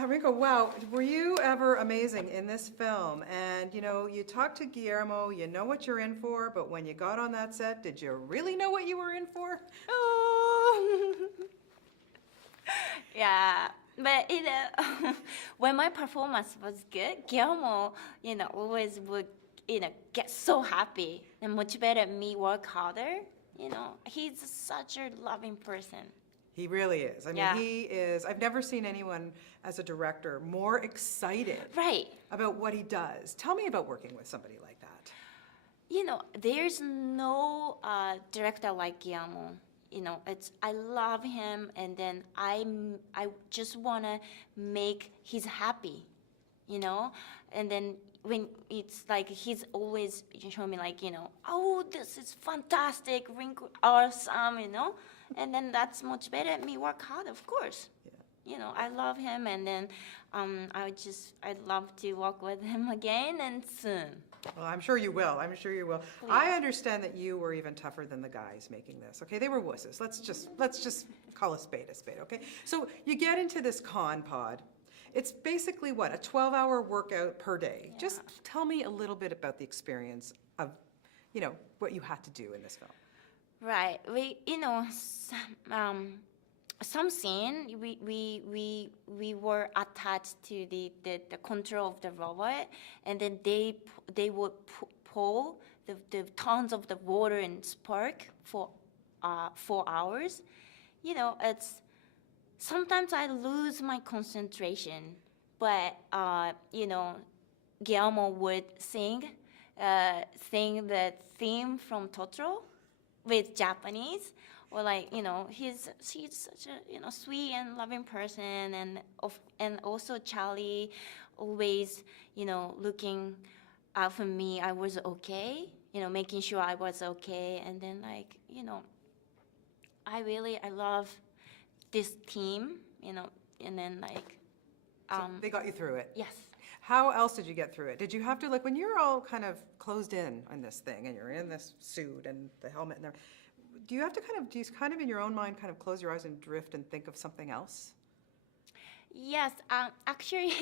Rinko, wow, were you ever amazing in this film? And you talk to Guillermo, you know what you're in for, but when you got on that set, did you really know what you were in for? Oh, yeah. But when my performance was good, Guillermo, always would, get so happy and motivated me work harder. He's such a loving person. He really is. I mean, Yeah. he is. I've never seen anyone as a director more excited Right. about what he does. Tell me about working with somebody like that. There's no director like Guillermo. I love him, and then I just wanna make he's happy, and then when it's like he's always showing me like oh, this is fantastic, Rinko, awesome, and then that's motivated me work hard, of course. I love him, and then I'd love to work with him again and soon. Well, I'm sure you will. I'm sure you will. Please. I understand that you were even tougher than the guys making this. Okay, they were wusses. Let's just call a spade, okay? So you get into this con pod. It's basically what, a 12-hour workout per day. Yeah. Just tell me a little bit about the experience of, what you had to do in this film. Right. Some scene we were attached to the control of the robot, and then they would pour the tons of the water and spark for 4 hours. It's sometimes I lose my concentration, but Guillermo would sing the theme from Totoro with Japanese, or he's such a sweet and loving person, and also Charlie always looking out for me. I was okay, making sure I was okay, and then I love this team, and then So they got you through it. yes. How else did you get through it? Did you have to, when you're all kind of closed in on this thing and you're in this suit and the helmet and everything, do you kind of in your own mind kind of close your eyes and drift and think of something else? Yes, actually,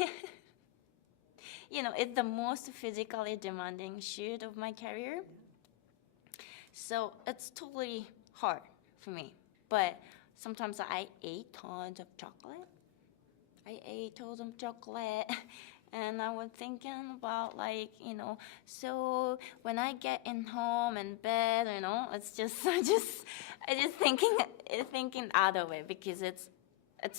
it's the most physically demanding shoot of my career. So it's totally hard for me. But sometimes I ate tons of chocolate. And I was thinking about so when I get in home and bed, it's just I just thinking other way, because it's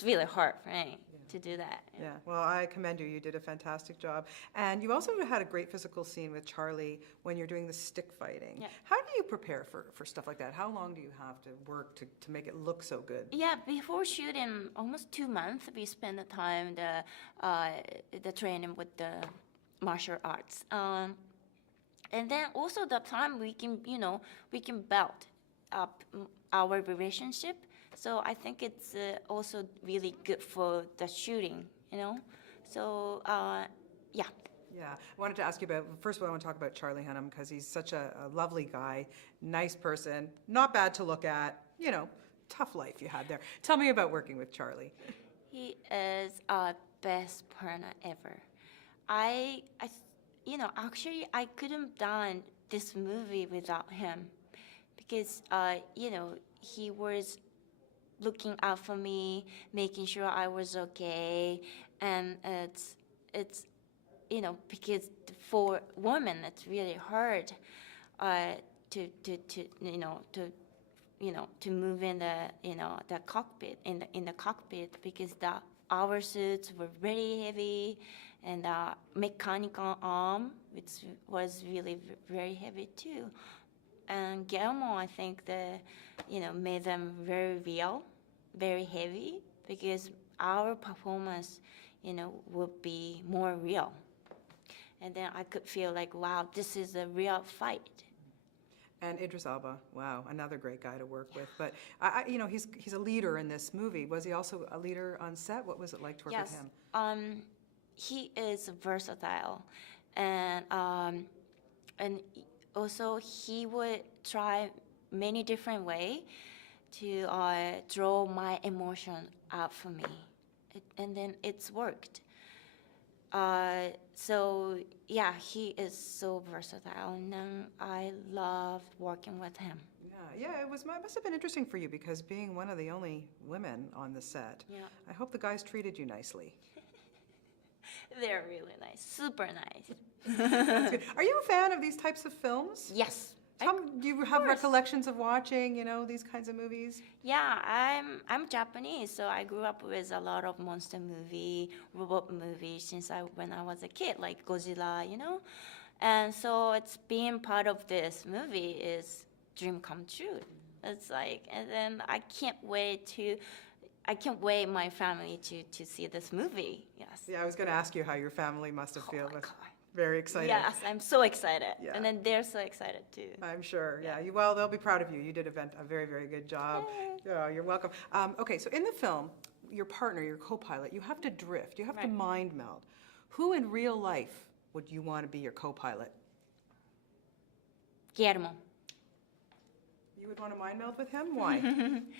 really hard for me to do that. Yeah, well, I commend you. You did a fantastic job. And you also had a great physical scene with Charlie when you're doing the stick fighting. Yeah. How do you prepare for stuff like that? How long do you have to work to make it look so good? Yeah, before shooting, almost 2 months, we spent the time the training with the martial arts. And then also the time we can build up our relationship. So I think it's also really good for the shooting, So, yeah. Yeah, I wanted to ask you first of all, I want to talk about Charlie Hunnam, because he's such a lovely guy, nice person, not bad to look at, tough life you had there. Tell me about working with Charlie. He is our best partner ever. Actually, I couldn't done this movie without him, because, he was looking out for me, making sure I was okay, and it's because for women it's really hard to move in the cockpit in the cockpit, because our suits were very heavy, and mechanical arm, which was really very heavy too. And Guillermo, I think made them very real, very heavy, because our performance, would be more real. And then I could feel wow, this is a real fight. And Idris Elba, wow, another great guy to work with. But he's a leader in this movie. Was he also a leader on set? What was it like to work with him? He is versatile, and also he would try many different ways to draw my emotion out for me. and then it's worked. So yeah, he is so versatile, and then I loved working with him. Yeah, must have been interesting for you because being one of the only women on the set, Yeah. I hope the guys treated you nicely. They're really nice, super nice. That's good. Are you a fan of these types of films? Yes. Do you have course. recollections of watching, these kinds of movies? Yeah, I'm Japanese, so I grew up with a lot of monster movie, robot movies since when I was a kid, like Godzilla, and so it's being part of this movie is dream come true. It's like, and then I can't wait my family to see this movie. Yes. Yeah, I was going to ask you how your family must have Oh felt. my God. Very excited. Yes, I'm so excited, Yeah. and then they're so excited too. I'm sure. Yeah. Well, they'll be proud of you. You did a very, very good job. Yeah, you're welcome. Okay, so in the film, your partner, your co-pilot, you have to drift. You have to Right. mind meld. Who in real life would you want to be your co-pilot? Guillermo. You would want to mind meld with him? Why?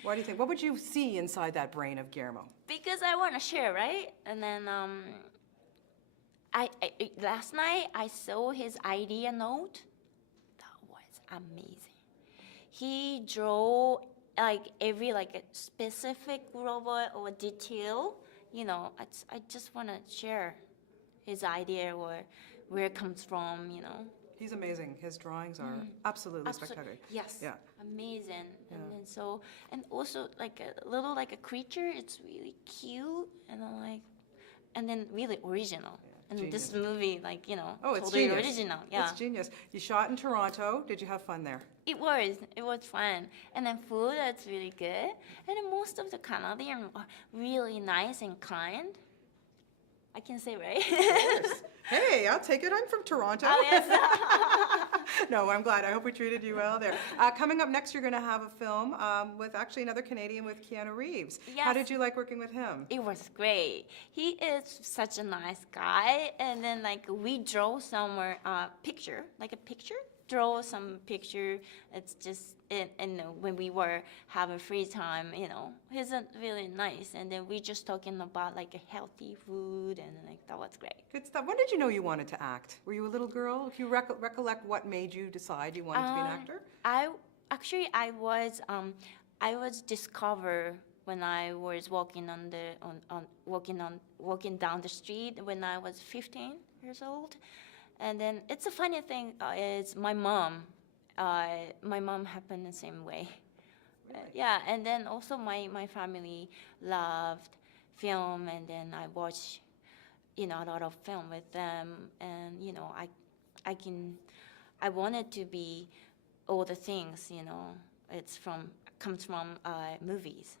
Why do you think? What would you see inside that brain of Guillermo? Because I want to share, right? And then I last night I saw his idea note. That was amazing. He drew like every like a specific robot or detail. I just want to share his idea or where it comes from. He's amazing. His drawings are absolutely spectacular. Yes. Yeah. Amazing. Yeah. And also like a little like a creature. It's really cute and then really original. And Genius. this movie, Oh, it's totally genius. original. Yeah. It's genius. You shot in Toronto. Did you have fun there? It was fun. And then food, that's really good. And then most of the Canadians are really nice and kind. I can say, right? Of course. Hey, I'll take it. I'm from Toronto. Oh, yes. No, I'm glad. I hope we treated you well there. Coming up next, you're going to have a film with actually another Canadian with Keanu Reeves. How Yes. did you like working with him? It was great. He is such a nice guy. And then we draw somewhere draw some picture. It's just when we were having free time, he's really nice. And then we just talking about a healthy food, and that was great. Good stuff. When did you know you wanted to act? Were you a little girl? If you recollect what made you decide you wanted to be an actor? I was discovered when I was walking walking down the street when I was 15 years old. And then it's a funny thing is my mom happened the same way. Really? Yeah, and then also my family loved film, and then I watched a lot of film with them, and I wanted to be all the things, comes from movies.